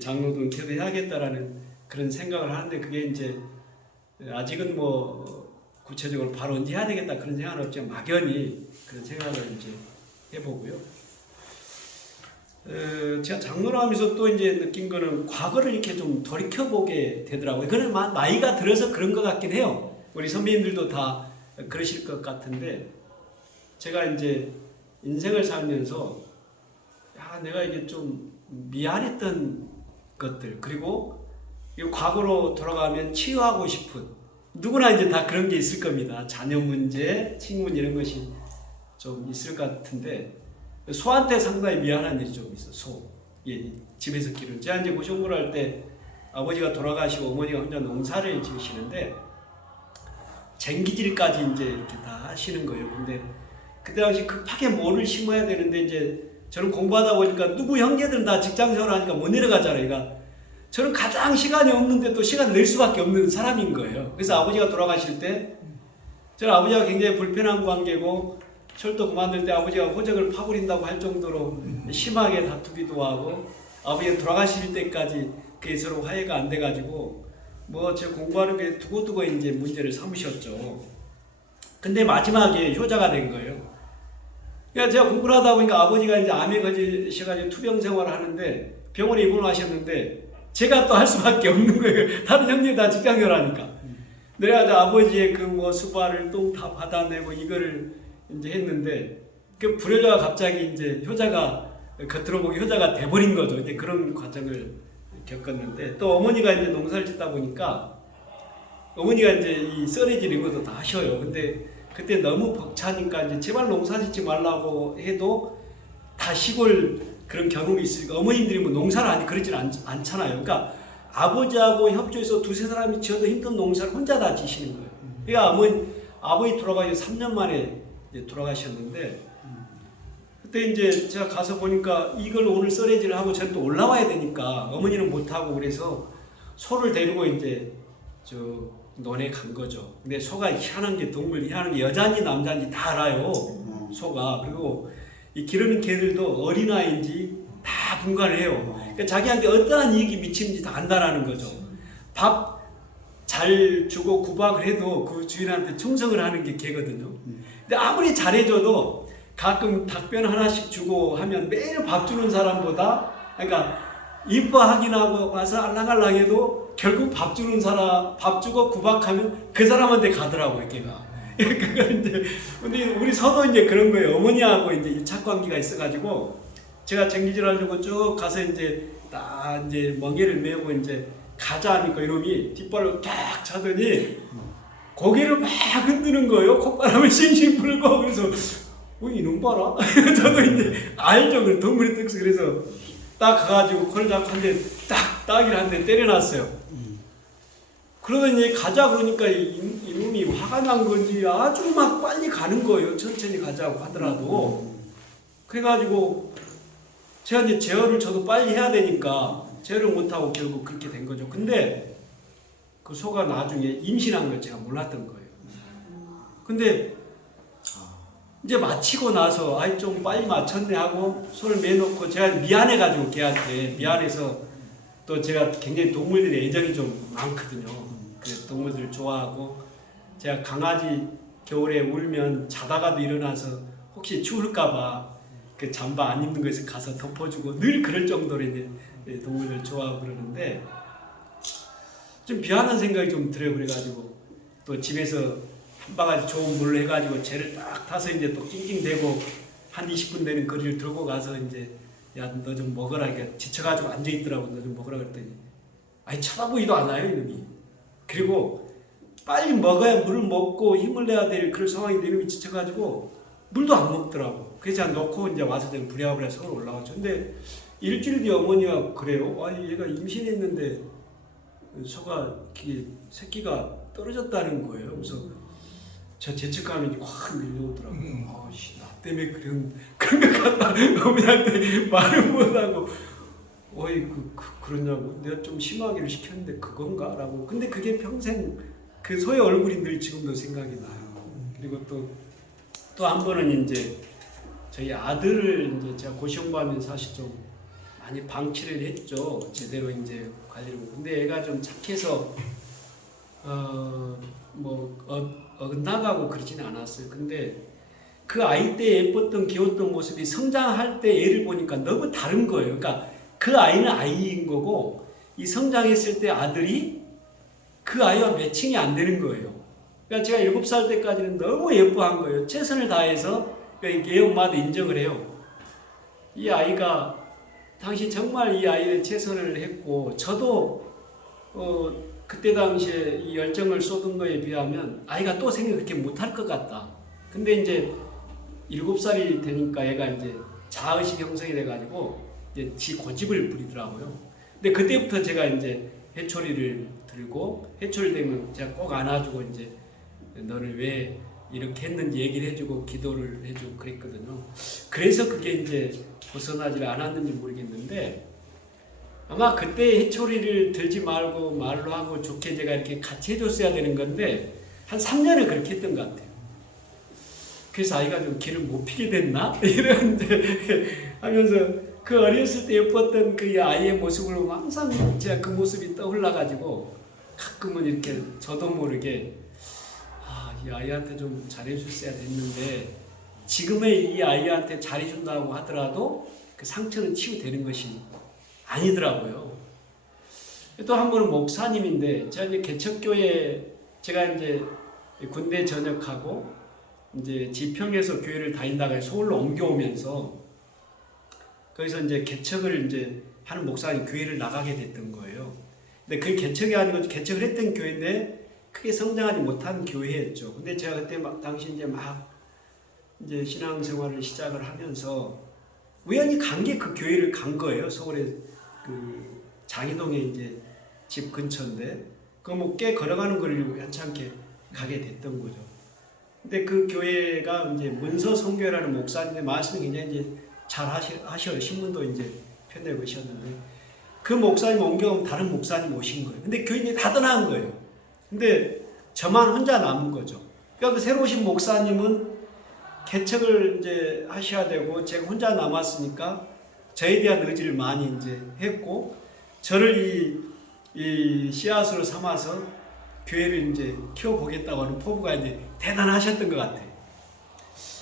장로도 은퇴해야겠다라는 그런 생각을 하는데 그게 이제 아직은 뭐 구체적으로 바로 언제 해야 되겠다 그런 생각은 없지만 막연히 그런 생각을 이제 해보고요. 제가 장로를 하면서 또 이제 느낀 거는 과거를 이렇게 좀 돌이켜보게 되더라고요. 그건 나이가 들어서 그런 것 같긴 해요. 우리 선배님들도 다 그러실 것 같은데 제가 이제 인생을 살면서 내가 이게 좀 미안했던 것들 그리고 이 과거로 돌아가면 치유하고 싶은 누구나 이제 다 그런 게 있을 겁니다. 자녀 문제, 친구 문제 이런 것이 좀 있을 것 같은데 소한테 상당히 미안한 일이 좀 있어. 소. 집에서 기르는. 제가 이제 고시공부를 할 때 아버지가 돌아가시고 어머니가 혼자 농사를 지으시는데 쟁기질까지 이제 이렇게 다 하시는 거예요. 근데 그때 당시 급하게 뭐를 심어야 되는데 이제 저는 공부하다 보니까 누구 형제들은 다 직장생활 하니까 못 내려가잖아요. 그러니까 저는 가장 시간이 없는데 또 시간을 낼 수밖에 없는 사람인 거예요. 그래서 아버지가 돌아가실 때 저는 아버지가 굉장히 불편한 관계고 철도 그만둘 때 아버지가 호적을 파버린다고 할 정도로 심하게 다투기도 하고 아버지가 돌아가실 때까지 그게 서로 화해가 안 돼가지고 뭐 제가 공부하는 게 두고두고 이제 문제를 삼으셨죠. 근데 마지막에 효자가 된 거예요. 그러니까 제가 공부를 하다 보니까 아버지가 이제 암에 걸리셔가지고 투병 생활을 하는데 병원에 입원하셨는데 제가 또 할 수밖에 없는 거예요. 다른 형님이 다 직장생활 하니까. 내가 아버지의 그 뭐 수발을 똥 다 받아내고 이거를 이제 했는데 그 불효자가 갑자기 이제 효자가 겉으로 보기 효자가 돼버린 거죠. 이제 그런 과정을 겪었는데 또 어머니가 이제 농사를 짓다 보니까 어머니가 이제 이 썰해질 이런 것도 다 하셔요. 근데 그때 너무 벅차니까 이제 제발 농사 짓지 말라고 해도 다 시골 그런 경험이 있으니까 어머님들이 뭐 농사를 하지 그러진 않잖아요. 그러니까 아버지하고 협조해서 두세 사람이 지어도 힘든 농사를 혼자 다 지시는 거예요. 그러니까 아버지 돌아가기 3년 만에 이제 돌아가셨는데 그때 이제 제가 가서 보니까 이걸 오늘 썰어지를 하고 저는 또 올라와야 되니까 어머니는 못하고 그래서 소를 데리고 이제 저 논에 간 거죠. 근데 소가 희한한 게 동물 희한한 게 여자인지 남자인지 다 알아요. 소가. 그리고 이 기르는 개들도 어린아이인지 다 분간을 해요. 그러니까 자기한테 어떠한 이익이 미치는지 다 안다라는 거죠. 밥 잘 주고 구박을 해도 그 주인한테 충성을 하는 게 개거든요. 근데 아무리 잘해줘도 가끔 닭변 하나씩 주고 하면 매일 밥 주는 사람보다 그러니까 이뻐하긴 하고 와서 알랑알랑해도 결국 밥 주는 사람 밥 주고 구박하면 그 사람한테 가더라고요, 걔가. 그걸 이제 근데 우리 서도 이제 그런 거예요. 어머니하고 이제 유착 관계가 있어가지고 제가 정기질 주고 쭉 가서 이제 딱 이제 멍에를 메고 이제 가자 하니까 이놈이 뒷발로 딱 차더니 고개를 막 흔드는 거예요. 콧바람을 싱싱 불고 그래서 이놈 봐라. 저도 이제 알죠. 그 동물의 특성. 그래서 딱 가가지고 코를 잡고 한 대 따기를 한 대 때려놨어요. 그러더니 가자 그러니까 이놈이 화가 난 건지 아주 막 빨리 가는 거예요. 천천히 가자고 하더라도. 그래가지고 제가 이제 제어를 저도 빨리 해야 되니까 제어를 못하고 결국 그렇게 된 거죠. 근데 그 소가 나중에 임신한 걸 제가 몰랐던 거예요. 근데 이제 마치고 나서 아이 좀 빨리 마쳤네 하고 소를 매놓고 제가 미안해가지고 걔한테 미안해서 또 제가 굉장히 동물들의 애정이 좀 많거든요. 그래서 동물들을 좋아하고 제가 강아지 겨울에 울면 자다가도 일어나서 혹시 추울까봐 그 잠바 안 입는 거에서 가서 덮어주고 늘 그럴 정도로 이제 동물들 좋아하고 그러는데 좀 미안한 생각이 좀 들어요. 그래가지고 또 집에서 한 바가지 좋은 물로 해가지고 쟤를 딱 타서 이제 또 낑낑대고 한 20분 되는 거리를 들고 가서 이제 야 너 좀 먹어라. 그러니까 지쳐가지고 앉아있더라고. 너 좀 먹으라 그랬더니 아니 쳐다보지도 않아요 이놈이. 그리고 빨리 먹어야 물을 먹고 힘을 내야 될 그런 상황인데 이놈이 지쳐가지고 물도 안 먹더라고. 그래서 놓고 이제 와서 좀 부랴부랴 서울 올라왔죠. 근데 일주일 뒤에 어머니가 그래요. 아니 얘가 임신했는데 소가 새끼가 떨어졌다는 거예요. 그래서 저 죄책감이 확 밀려오더라고요. 아씨 나 때문에 그런 것 같다. 어머니한테 말을 못하고 어이 그러냐고 내가 좀 심하기를 시켰는데 그건가? 라고. 근데 그게 평생 그 소의 얼굴이 늘 지금도 생각이 나요. 그리고 또 한 번은 이제 저희 아들을 이제 제가 고시원방하면 사실 좀 많이 방치를 했죠. 제대로 이제 관리를. 근데 애가 좀 착해서 어긋나가고 그러지는 않았어요. 근데 그 아이 때 예뻤던 귀여웠던 모습이 성장할 때 애를 보니까 너무 다른 거예요. 그러니까 그 아이는 아이인 거고 이 성장했을 때 아들이 그 아이와 매칭이 안 되는 거예요. 그러니까 제가 7살 때까지는 너무 예뻐한 거예요. 최선을 다해서. 그러니까 얘 엄마도 인정을 해요. 이 아이가 당시 정말 이 아이에 최선을 했고 저도 그때 당시에 이 열정을 쏟은 거에 비하면 아이가 또 생각 그렇게 못할 것 같다. 근데 이제 7살이 되니까 얘가 이제 자의식 형성이 돼가지고 이제 지 고집을 부리더라고요. 근데 그때부터 제가 이제 해초리를 들고 해초리 되면 제가 꼭 안아주고 이제 너를 왜 이렇게 했는지 얘기를 해주고 기도를 해주고 그랬거든요. 그래서 그게 이제 벗어나지 않았는지 모르겠는데 아마 그때 해초리를 들지 말고 말로 하고 좋게 제가 이렇게 같이 해줬어야 되는 건데 한 3년을 그렇게 했던 것 같아요. 그래서 아이가 좀 길을 못 피게 됐나? 이런 하면서 그 어렸을 때 예뻤던 그 아이의 모습을 보면 항상 제가 그 모습이 떠올라가지고 가끔은 이렇게 저도 모르게 이 아이한테 좀 잘해줬어야 됐는데 지금의 이 아이한테 잘해준다고 하더라도 그 상처는 치유되는 것이 아니더라고요. 또 한 번은 목사님인데 제가 이제 개척교회 제가 이제 군대 전역하고 이제 지평에서 교회를 다닌다가 서울로 옮겨오면서 거기서 이제 개척을 이제 하는 목사님 교회를 나가게 됐던 거예요. 근데 그 개척이 아니고 개척을 했던 교회인데 크게 성장하지 못한 교회였죠. 근데 제가 그때 당시 이제 신앙생활을 시작을 하면서 우연히 간 게 그 교회를 간 거예요. 서울에 그 장희동에 이제 집 근처인데 그 뭐 꽤 걸어가는 거리를 우연찮게 가게 됐던 거죠. 근데 그 교회가 이제 문서 성교라는 목사님의 말씀을 굉장히 이제 잘 하셔요. 신문도 이제 펴내고 계셨는데 그 목사님 옮겨오면 다른 목사님 오신 거예요. 근데 교인이 다 떠난 거예요. 근데 저만 혼자 남은 거죠. 그러니까 그 새로 오신 목사님은 개척을 이제 하셔야 되고 제가 혼자 남았으니까 저에 대한 의지를 많이 이제 했고 저를 이 씨앗으로 삼아서 교회를 이제 키워보겠다고 하는 포부가 이제 대단하셨던 것 같아요.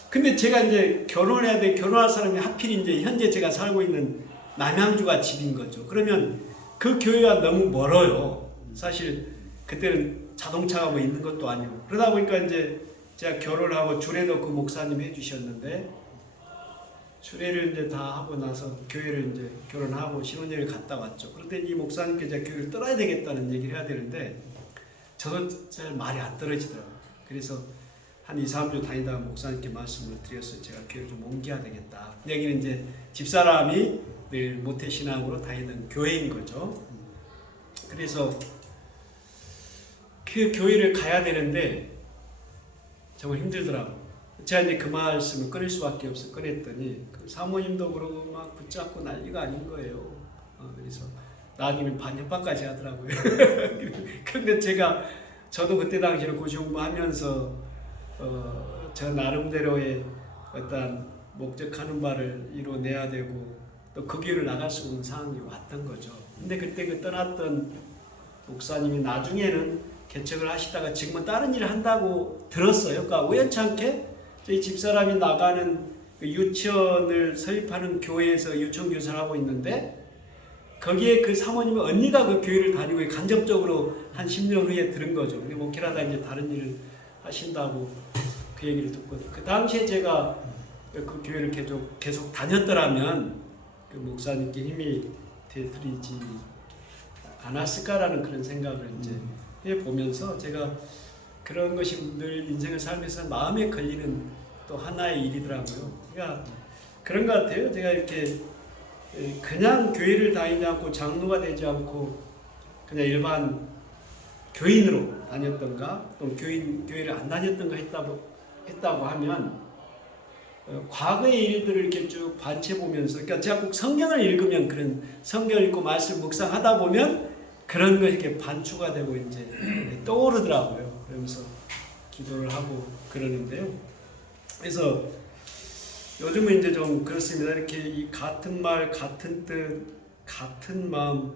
근데 제가 이제 결혼해야 돼, 결혼할 사람이 하필 이제 현재 제가 살고 있는 남양주가 집인 거죠. 그러면 그 교회와 너무 멀어요. 사실 그때는 자동차가 뭐 있는 것도 아니고. 그러다 보니까 이제 제가 결혼을 하고 주례도 그 목사님이 해주셨는데 주례를 이제 다 하고 나서 교회를 이제 결혼하고 신혼여행을 갔다 왔죠. 그런데 이 목사님께 제가 교회를 떠나야 되겠다는 얘기를 해야 되는데 저도 잘 말이 안 떨어지더라고요. 그래서 한 2, 3주 다니다가 목사님께 말씀을 드렸어요. 제가 교회를 좀 옮겨야 되겠다. 여기는 이제 집사람이 늘 모태신앙으로 다니던 교회인 거죠. 그래서 그 교회를 가야 되는데 정말 힘들더라고요. 제가 이제 그 말씀을 끊을 수밖에 없어 꺼냈더니 그 사모님도 그러고 막 붙잡고 난리가 아닌 거예요. 그래서 나중에는 반협박까지 하더라고요. 그런데 저도 그때 당시에 고시 공부하면서 저 나름대로의 어떤 목적하는 바를 이뤄내야 되고 또 그 길을 나갈 수 있는 상황이 왔던 거죠. 근데 그때 그 떠났던 목사님이 나중에는 개척을 하시다가 지금은 다른 일을 한다고 들었어요. 그러니까 우연찮게 저희 집사람이 나가는 그 유치원을 설립하는 교회에서 유치원 교사를 하고 있는데 거기에 그 사모님의 언니가 그 교회를 다니고 간접적으로 한 10년 후에 들은 거죠. 근데 목회하다 이제 다른 일을 하신다고 그 얘기를 듣고 그 당시에 제가 그 교회를 계속 다녔더라면 그 목사님께 힘이 되드리지 않았을까라는 그런 생각을 이제 해보면서 제가 그런 것이 늘 인생을 살면서 마음에 걸리는 또 하나의 일이더라고요. 그러니까 그런 것 같아요. 제가 이렇게 그냥 교회를 다니지 않고 장로가 되지 않고 그냥 일반 교인으로 다녔던가 또 교회를 안 다녔던가 했다고 하면 과거의 일들을 이렇게 쭉 반채보면서 그러니까 제가 꼭 성경을 읽으면 그런 성경을 읽고 말씀 묵상하다 보면 그런 거 이렇게 반추가 되고 이제 떠오르더라고요. 그러면서 기도를 하고 그러는데요. 그래서 요즘은 이제 좀 그렇습니다. 이렇게 이 같은 말, 같은 뜻, 같은 마음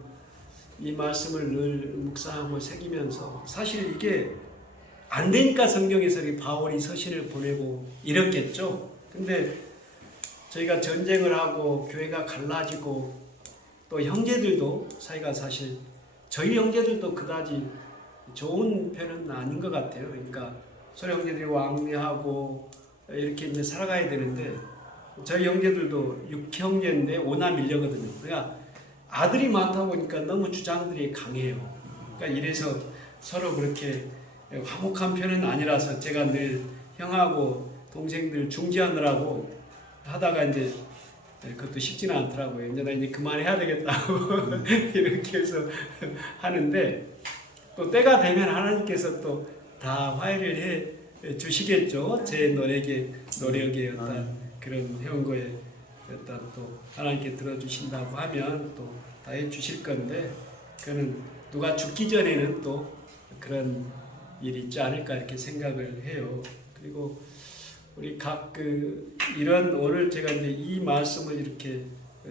이 말씀을 늘 묵상하고 새기면서 사실 이게 안 되니까 성경에서 바울이 서신을 보내고 이랬겠죠. 근데 저희가 전쟁을 하고 교회가 갈라지고 또 형제들도 사이가 사실 저희 형제들도 그다지 좋은 편은 아닌 것 같아요. 그러니까 서로 형제들이 왕래하고 이렇게 이제 살아가야 되는데 저희 형제들도 6형제인데 5남 1녀거든요. 그러니까 아들이 많다 보니까 너무 주장들이 강해요. 그러니까 이래서 서로 그렇게 화목한 편은 아니라서 제가 늘 형하고 동생들 중지하느라고 하다가 이제 그것도 쉽지는 않더라고요. 이제 나 이제 그만해야 되겠다고 이렇게 해서 하는데 또 때가 되면 하나님께서 또 다 화해를 해 주시겠죠. 제 노력의 어떤 그런 형거에 어떤 또 하나님께 들어주신다고 하면 또 다 해주실 건데 그는 누가 죽기 전에는 또 그런 일이 있지 않을까 이렇게 생각을 해요. 그리고 우리 각 이런 오늘 제가 이제 이 말씀을 이렇게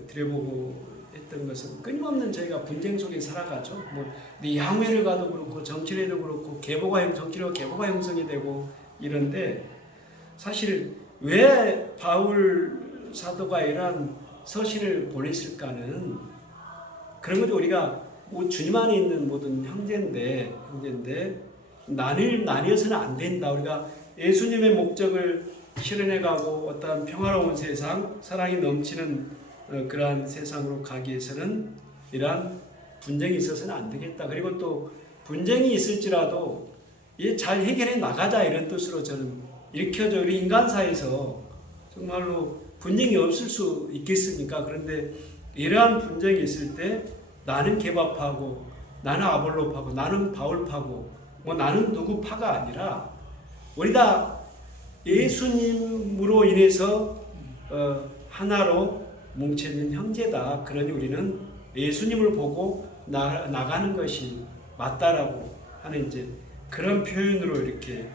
드려보고 했던 것은 끊임없는 저희가 분쟁 속에 살아가죠. 뭐 양회를 가도 그렇고 정치례도 그렇고 정치례가 계보가 형성이 되고 이런데 사실 왜 바울 사도가 이런 서신을 보냈을까는 그런 거죠. 우리가 주님 안에 있는 모든 형제인데 나뉘어서는 안 된다. 우리가 예수님의 목적을 실현해가고 어떤 평화로운 세상, 사랑이 넘치는 그러한 세상으로 가기 위해서는 이러한 분쟁이 있어서는 안 되겠다. 그리고 또 분쟁이 있을지라도 잘 해결해 나가자 이런 뜻으로 저는 일으켜져 우리 인간사에서 정말로 분쟁이 없을 수 있겠습니까? 그런데 이러한 분쟁이 있을 때 나는 개바파고 나는 아볼로파고 나는 바울파고 뭐 나는 누구 파가 아니라 우리 다 예수님으로 인해서 하나로 뭉쳐있는 형제다. 그러니 우리는 예수님을 보고 나가는 것이 맞다라고 하는 이제 그런 표현으로 이렇게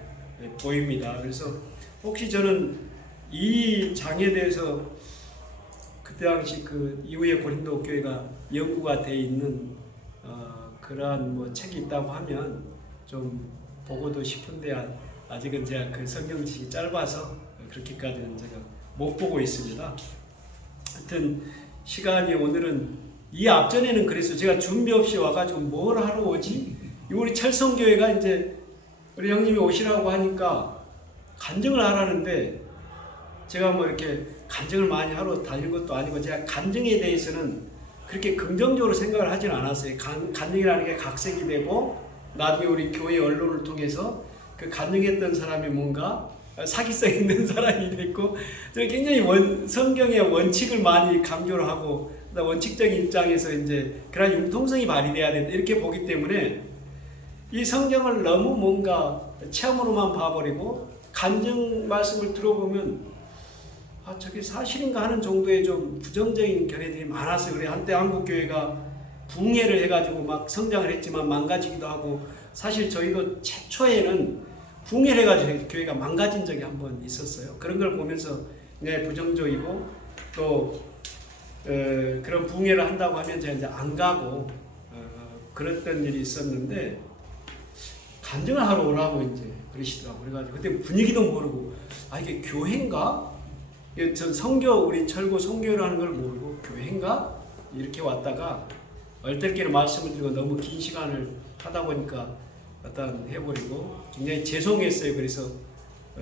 보입니다. 그래서 혹시 저는 이 장에 대해서 그때 당시 그 이후에 고린도 교회가 연구가 돼 있는 그러한 뭐 책이 있다고 하면 좀 보고도 싶은데 아직은 제가 그 성경 지식이 짧아서 그렇게까지는 제가 못 보고 있습니다. 하여튼 시간이 오늘은 이 앞전에는 그래서 제가 준비 없이 와가지고 뭘 하러 오지? 우리 철성교회가 이제 우리 형님이 오시라고 하니까 간증을 하라는데 제가 뭐 이렇게 간증을 많이 하러 다닐 것도 아니고 제가 간증에 대해서는 그렇게 긍정적으로 생각을 하진 않았어요. 간증이라는 게 각색이 되고 나중에 우리 교회 언론을 통해서 그 간증했던 사람이 뭔가 사기성 있는 사람이 됐고 굉장히 성경의 원칙을 많이 강조를 하고 원칙적인 입장에서 이제 그런 융통성이 발휘돼야 된다 이렇게 보기 때문에 이 성경을 너무 뭔가 체험으로만 봐버리고 간증 말씀을 들어보면 저게 사실인가 하는 정도의 좀 부정적인 견해들이 많았어요. 그래 한때 한국교회가 붕해를 해가지고 막 성장을 했지만 망가지기도 하고 사실 저희도 최초에는 붕해를 해가지고 교회가 망가진 적이 한 번 있었어요. 그런 걸 보면서 굉장히 부정적이고 또 그런 붕해를 한다고 하면 제가 이제 안 가고 그랬던 일이 있었는데 간증을 하러 오라고 이제 그러시더라고요. 그래가지고 그때 분위기도 모르고 이게 교회인가? 전 성교 우리 철고 성교라는 걸 모르고 교회인가? 이렇게 왔다가 얼떨결에 말씀을 드리고 너무 긴 시간을 하다 보니까 일단 해버리고 굉장히 죄송했어요. 그래서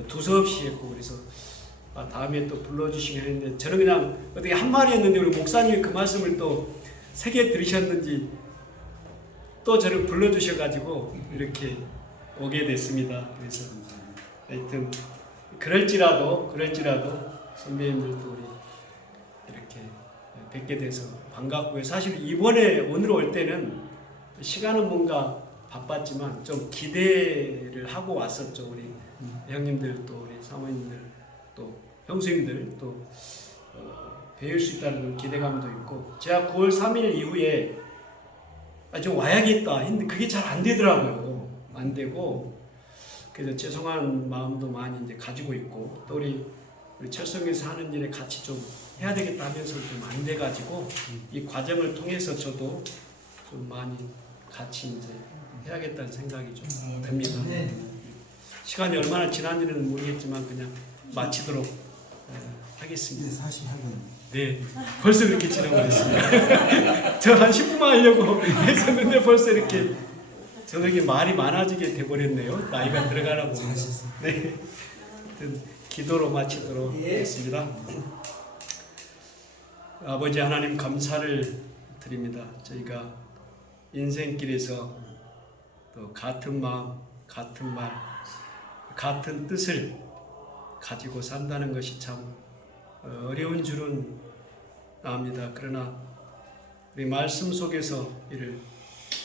두서없이 했고 그래서 다음에 또 불러주시긴 했는데 저는 그냥 어떻게 한 말이 었는데 우리 목사님이 그 말씀을 또 새겨 들으셨는지 또 저를 불러주셔가지고 이렇게 오게 됐습니다. 그래서 하여튼 그럴지라도 선배님들도 우리 이렇게 뵙게 돼서 반갑고요. 사실 이번에 오늘 올 때는 시간은 뭔가 바빴지만 좀 기대를 하고 왔었죠. 우리 형님들 또 우리 사모님들 또 형수님들 또 배울 수 있다는 기대감도 있고 제가 9월 3일 이후에 좀 와야겠다 했는데 그게 잘 안 되더라고요. 안 되고 그래서 죄송한 마음도 많이 이제 가지고 있고 또 우리 철성에서 하는 일에 같이 좀 해야 되겠다 하면서 좀 안 돼가지고 이 과정을 통해서 저도 좀 많이 같이 이제 해야겠다는 생각이 좀 듭니다. 시간이 얼마나 지난지는 모르겠지만 그냥 마치도록 하겠습니다. 40학은 네, 벌써 그렇게 지나버렸습니다. 저 한 10분만 하려고 했었는데 벌써 이렇게 저녁에 말이 많아지게 돼버렸네요. 나이가 들어가나 봅니다. 네, 기도로 마치도록 하겠습니다. 아버지 하나님 감사를 드립니다. 저희가 인생길에서 또 같은 마음, 같은 말, 같은 뜻을 가지고 산다는 것이 참 어려운 줄은 압니다. 그러나 우리 말씀 속에서 이를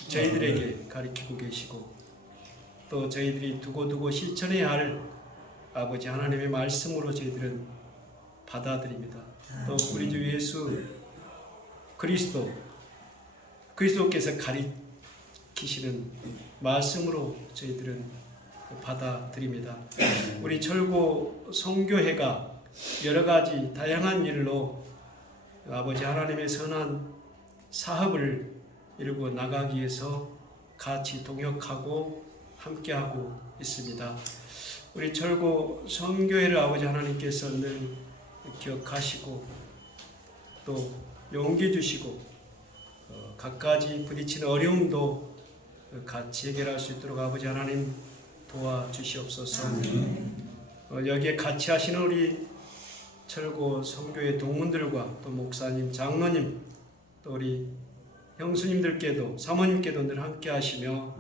저희들에게 가르치고 계시고 또 저희들이 두고두고 실천해야 할 아버지 하나님의 말씀으로 저희들은 받아들입니다. 또 우리 주 예수 그리스도께서 가르치시는 말씀으로 저희들은 받아들입니다. 우리 철고 성교회가 여러 가지 다양한 일로 아버지 하나님의 선한 사업을 이루고 나가기 위해서 같이 동역하고 함께하고 있습니다. 우리 철고 성교회를 아버지 하나님께서 늘 기억하시고 또 용기 주시고 갖가지 부딪히는 어려움도 같이 해결할 수 있도록 아버지 하나님 도와주시옵소서. 여기에 같이 하시는 우리 철고 성교회 동문들과 또 목사님, 장로님, 또 우리 형수님들께도 사모님께도 늘 함께 하시며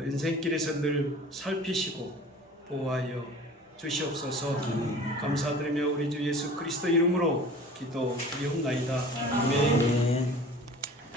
인생길에서 늘 살피시고 보호하여 주시옵소서. 감사드리며 우리 주 예수 그리스도 이름으로 기도드리옵나이다. 아멘. 아멘.